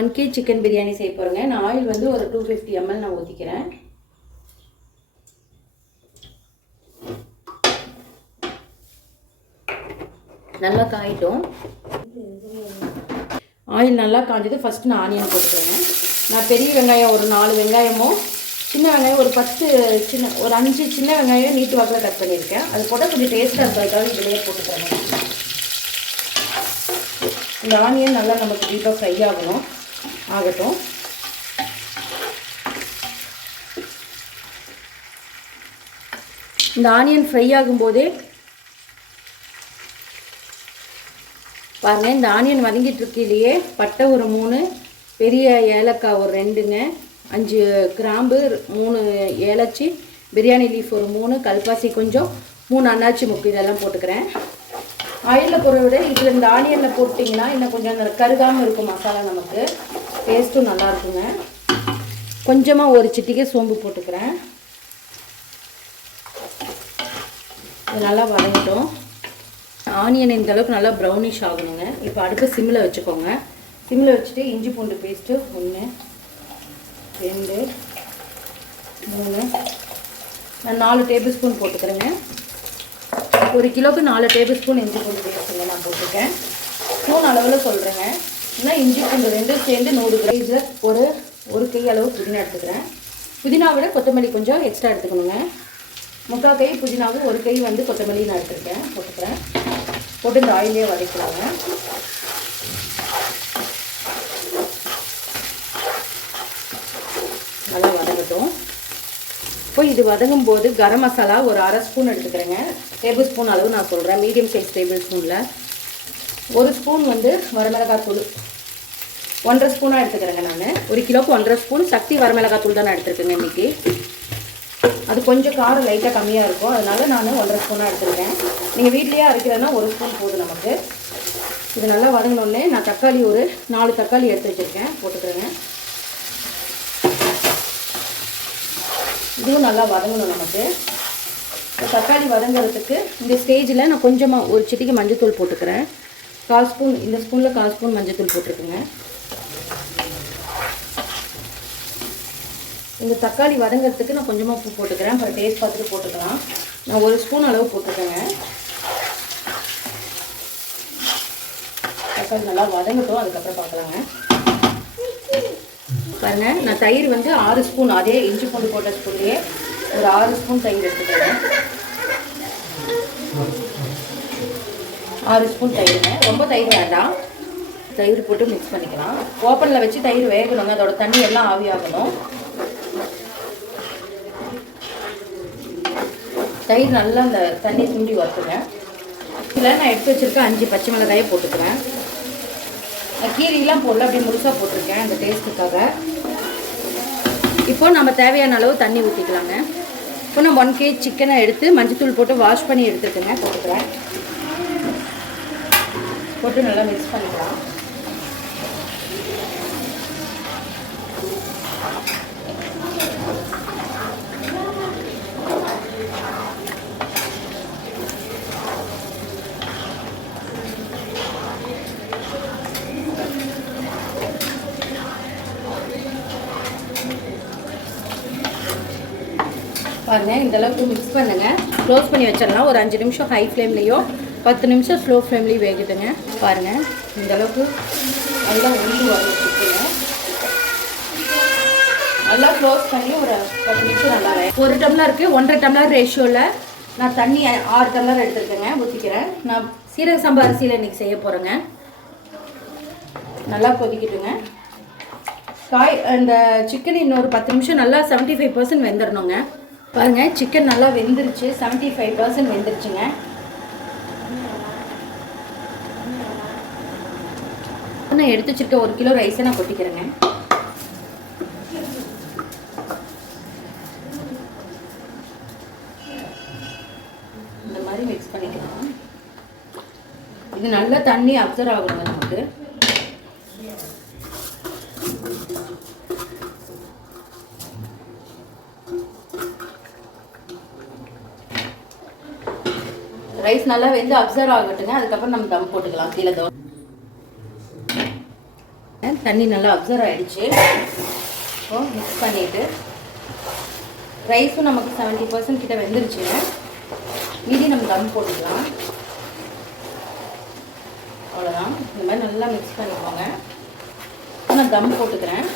1 kg chicken biryani செய்ய போகிறேங்க. நான் ஆயில் வந்து ஒரு 250 ml நான் ஊற்றிக்கிறேன். நல்லா காயிட்டும். ஆயில் நல்லா காஞ்சது. ஃபஸ்ட்டு நான் ஆனியன் போட்டுக்கிறேங்க. நான் பெரிய வெங்காயம் ஒரு 4 வெங்காயமும் சின்ன வெங்காயம் ஒரு 5 சின்ன வெங்காயம் நீட்டு வாக்கில் கட் பண்ணியிருக்கேன். அது போட்டால் கொஞ்சம் டேஸ்ட்டாக இருக்கிறதுக்காக இதிலேயே போட்டுக்கிறேங்க. இந்த ஆனியன் நல்லா நமக்கு டீப்பாக ஃப்ரை ஆகட்டும். இந்த ஆனியன் ஃப்ரை ஆகும்போதே பாருங்கள், இந்த ஆனியன் வதங்கிட்டு இருக்கையிலேயே பட்டை ஒரு 3, பெரிய ஏலக்காய் ஒரு 2ங்க, 5 கிராம்பு, 3 ஏலச்சி, பிரியாணி லீஃப் ஒரு 3, கல்பாசி கொஞ்சம், 3 அன்னாச்சி முக்கு இதெல்லாம் போட்டுக்கிறேன். ஆயிலில் போடுறத விட இதில் இந்த ஆனியனில் போட்டிங்கன்னா இன்னும் கொஞ்சம் அந்த கருகாமல் இருக்கும் மசாலா, நமக்கு டேஸ்ட்டும் நல்லா இருக்குங்க. கொஞ்சமாக ஒரு சிட்டிகை சோம்பு போட்டுக்கிறேன். இது நல்லா வதங்கட்டும். ஆனியன் இந்த அளவுக்கு நல்லா ப்ரௌனிஷ் ஆகணுங்க. இப்போ அடுப்பு சிம்மில் வச்சுக்கோங்க. சிம்மில் வச்சுட்டு இஞ்சி பூண்டு பேஸ்ட்டு 1 2 3 நான் 4 டேபிள் ஸ்பூன் போட்டுக்கிறேங்க. 1 கிலோவுக்கு 4 டேபிள் ஸ்பூன் இஞ்சி பூண்டு பேஸ்ட்டுங்க நான் போட்டிருக்கேன். ஸ்பூன் அளவில் சொல்கிறேங்க. ஏன்னா இஞ்சி பூண்டு 2 சேர்ந்து 100 கிராம். இதில் ஒரு கை அளவு புதினா எடுத்துக்கிறேன். புதினா விட கொத்தமல்லி கொஞ்சம் எக்ஸ்ட்ரா எடுத்துக்கணுங்க. 3/4 கை புதினாவும் 1 கை வந்து கொத்தமல்லி நான் போட்டுக்கிறேன். போட்டு இந்த ஆயிலே வதக்கலாங்க. நல்லா வதங்கட்டும். இப்போ இது வதங்கும் போது கரம் மசாலா ஒரு 1/2 ஸ்பூன் எடுத்துக்கிறேங்க. டேபிள் ஸ்பூன் அளவு நான் சொல்கிறேன். மீடியம் சைஸ் டேபிள் ஸ்பூனில் 1 ஸ்பூன் வந்து வரமிளகாய் தூள் 1/2 ஸ்பூனாக எடுத்துக்கிறேங்க. நான் 1 கிலோவுக்கு 1/2 ஸ்பூன் சக்தி வரமிளகாய் தூள் தான் நான் எடுத்துருக்கேங்க இன்றைக்கி. அது கொஞ்சம் காரம் லைட்டாக கம்மியாக இருக்கும், அதனால நான் 1/2 ஸ்பூனாக எடுத்துருக்கேன். நீங்கள் வீட்லேயே அரைக்கிறதுனா 1 ஸ்பூன் போதும் நமக்கு. இது நல்லா வதங்கினோடனே நான் தக்காளி ஒரு 4 தக்காளி எடுத்து வச்சுருக்கேன், போட்டுக்கிறேங்க. இதுவும் நல்லா வதங்கணும் நமக்கு. தக்காளி வதங்கிறதுக்கு இந்த ஸ்டேஜில் நான் கொஞ்சமாக ஒரு சிட்டிக்கு மஞ்சள் போட்டுக்கிறேன். 1/4 ஸ்பூன், இந்த ஸ்பூனில் 1/4 ஸ்பூன் மஞ்சள் போட்டுருக்குங்க. இந்த தக்காளி வதங்கிறதுக்கு நான் கொஞ்சமாக உப்பு போட்டுக்கிறேன். அப்புறம் டேஸ்ட் பார்த்துட்டு போட்டுக்கலாம். நான் 1 ஸ்பூன் அளவு போட்டுருக்கேங்க. தக்காளி நல்லா வதங்கட்டும், அதுக்கப்புறம் பார்க்கலாங்க. பாருங்கள், நான் தயிர் வந்து 6 ஸ்பூன், அதே இஞ்சி பூண்டு போட்ட ஸ்பூன்லேயே ஒரு 6 ஸ்பூன் தயிர் எடுத்துக்கிறேன். 6 ஸ்பூன் தயிருங்க. ரொம்ப தயிர் வேண்டாம். தயிர் போட்டு மிக்ஸ் பண்ணிக்கலாம். ஓப்பனில் வச்சு தயிர் வேகணுங்க. அதோட தண்ணி எல்லாம் ஆவியாகணும். தயிர் நல்லா அந்த தண்ணி சுண்டி வரட்டுங்க. இதில் நான் எடுத்து வச்சுருக்கேன் 5 பச்சை மிளகாயை போட்டுக்கிறேன். நான் கீரையெல்லாம் போடல, அப்படியே முழுசாக போட்டிருக்கேன் அந்த டேஸ்ட்டுக்காக. இப்போ நம்ம தேவையான அளவு தண்ணி ஊற்றிக்கலாங்க. இப்போ நான் 1 kg சிக்கனை எடுத்து மஞ்சத்தூள் போட்டு வாஷ் பண்ணி எடுத்துருக்கேங்க, போட்டுக்கிறேன். போட்டு நல்லா மிக்ஸ் பண்ணிக்கலாம். பாருங்கள், இந்த அளவுக்கு மிக்ஸ் பண்ணுங்கள். க்ளோஸ் பண்ணி வச்சிடலாம். ஒரு 5 நிமிஷம் ஹை ஃப்ளேம்லேயோ 10 நிமிஷம் ஸ்லோ ஃப்ளேம்லேயும் வேகுதுங்க. பாருங்கள், இந்த அளவுக்கு நல்லா உருண்டு வச்சுக்கோங்க. நல்லா க்ளோஸ் பண்ணி ஒரு 10 நிமிஷம் நல்லா 1 டம்ளருக்கு 1.5 டம்ளர் ரேஷியோவில் நான் தண்ணி 6 டம்ளர் எடுத்துருக்கேங்க, ஊற்றிக்கிறேன். நான் சீரக சம்பா அரிசியில் இன்றைக்கி செய்ய போகிறேங்க. நல்லா கொதிக்கிட்டுங்க. இந்த சிக்கன் இன்னொரு 10 நிமிஷம் நல்லா 75% வெந்துடணுங்க. பாருங்கள், சிக்கன் நல்லா வெந்துருச்சு. 75% வெந்துருச்சுங்க. நான் எடுத்து வச்சுருக்க 1 கிலோ ரைஸை நான் கொட்டிக்கிறேங்க. இந்த மாதிரி மிக்ஸ் பண்ணிக்கலாம். இது நல்லா தண்ணி அப்சர்வ் ஆகணுங்க நமக்கு. ரைஸ் நல்லா வெந்து அப்சர்வ் ஆகட்டுங்க. அதுக்கப்புறம் நம்ம தம் போட்டுக்கலாம். கீழே தண்ணி நல்லா அப்சர்வ் ஆகிடுச்சு. இப்போ மிக்ஸ் பண்ணிவிட்டு ரைஸும் நமக்கு 70% கிட்ட வெந்துருச்சுங்க. மீதி நம்ம தம் போட்டுக்கலாம். அவ்வளோதான். இந்த மாதிரி நல்லா மிக்ஸ் பண்ணிக்கோங்க. நான் தம் போட்டுக்கிறேன்.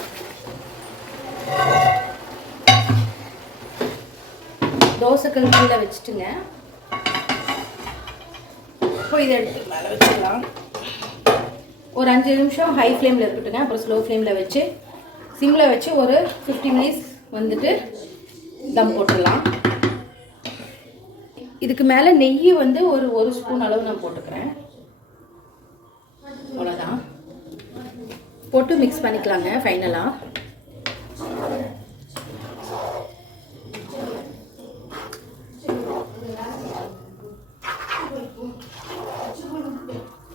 தோசைக்கல் கீழே வச்சுட்டுங்க. இப்போ இதை எடுத்து மேலே வச்சுக்கலாம். ஒரு 5 நிமிஷம் ஹை ஃப்ளேமில் இருக்கட்டுங்க. அப்புறம் ஸ்லோ ஃப்ளேமில் வச்சு சிம்மில் வச்சு ஒரு 50 மினிட்ஸ் வந்துட்டு தம் போட்டுடலாம். இதுக்கு மேலே நெய் வந்து ஒரு ஸ்பூன் அளவு நான் போட்டுக்கிறேன். அவ்வளோதான். போட்டு மிக்ஸ் பண்ணிக்கலாங்க. ஃபைனலாக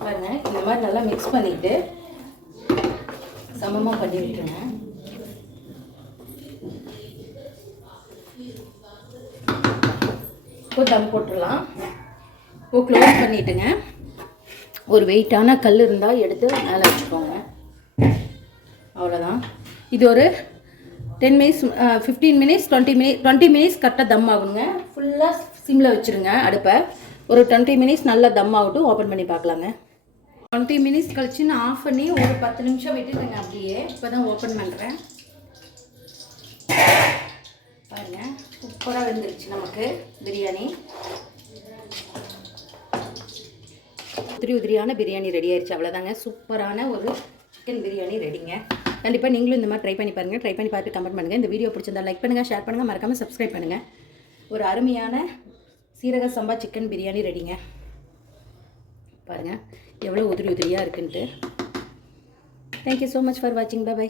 பாருங்க, இந்த மாதிரி நல்லா மிக்ஸ் பண்ணிட்டு சமமாக பண்ணி விட்டுருங்க. இப்போ தம் போட்டுடலாம். இப்போ க்ளோஸ் பண்ணிவிட்டுங்க. ஒரு வெயிட்டான கல் இருந்தால் எடுத்து மேலே வச்சுக்கோங்க. அவ்வளோதான். இது ஒரு 10 மினிட்ஸ் 15 மினிட்ஸ் 20 மினிட்ஸ் கரெக்டாக தம் ஆகுங்க. ஃபுல்லாக சிம்மில் வச்சுருங்க அடுப்பை. ஒரு 20 மினிட்ஸ் நல்லா தம் ஆகட்டும். ஓப்பன் பண்ணி பார்க்கலாங்க. 20 மினிட்ஸ் கழிச்சு நான் ஆஃப் பண்ணி ஒரு 10 நிமிஷம் விட்டுட்டுங்க. அப்படியே இப்போ தான் ஓப்பன் பண்ணுறேன். பாருங்கள், சூப்பராக வெந்துருச்சு நமக்கு பிரியாணி. உதிரியான பிரியாணி ரெடி ஆயிடுச்சு. அவ்வளோதாங்க. சூப்பரான ஒரு சிக்கன் பிரியாணி ரெடிங்க. கண்டிப்பாக நீங்களும் இந்த மாதிரி ட்ரை பண்ணி பாருங்கள். ட்ரை பண்ணி பார்த்து கமெண்ட் பண்ணுங்கள். இந்த வீடியோ பிடிச்சிருந்தா லைக் பண்ணுங்கள், ஷேர் பண்ணுங்கள், மறக்காமல் சப்ஸ்கிரைப் பண்ணுங்கள். ஒரு அருமையான சீரக சம்பா சிக்கன் பிரியாணி ரெடிங்க. பாருங்கள் எவ்வளோ உதிரியாக இருக்குன்ட்டு. தேங்க்யூ ஸோ மச் ஃபார் வாட்சிங். பை.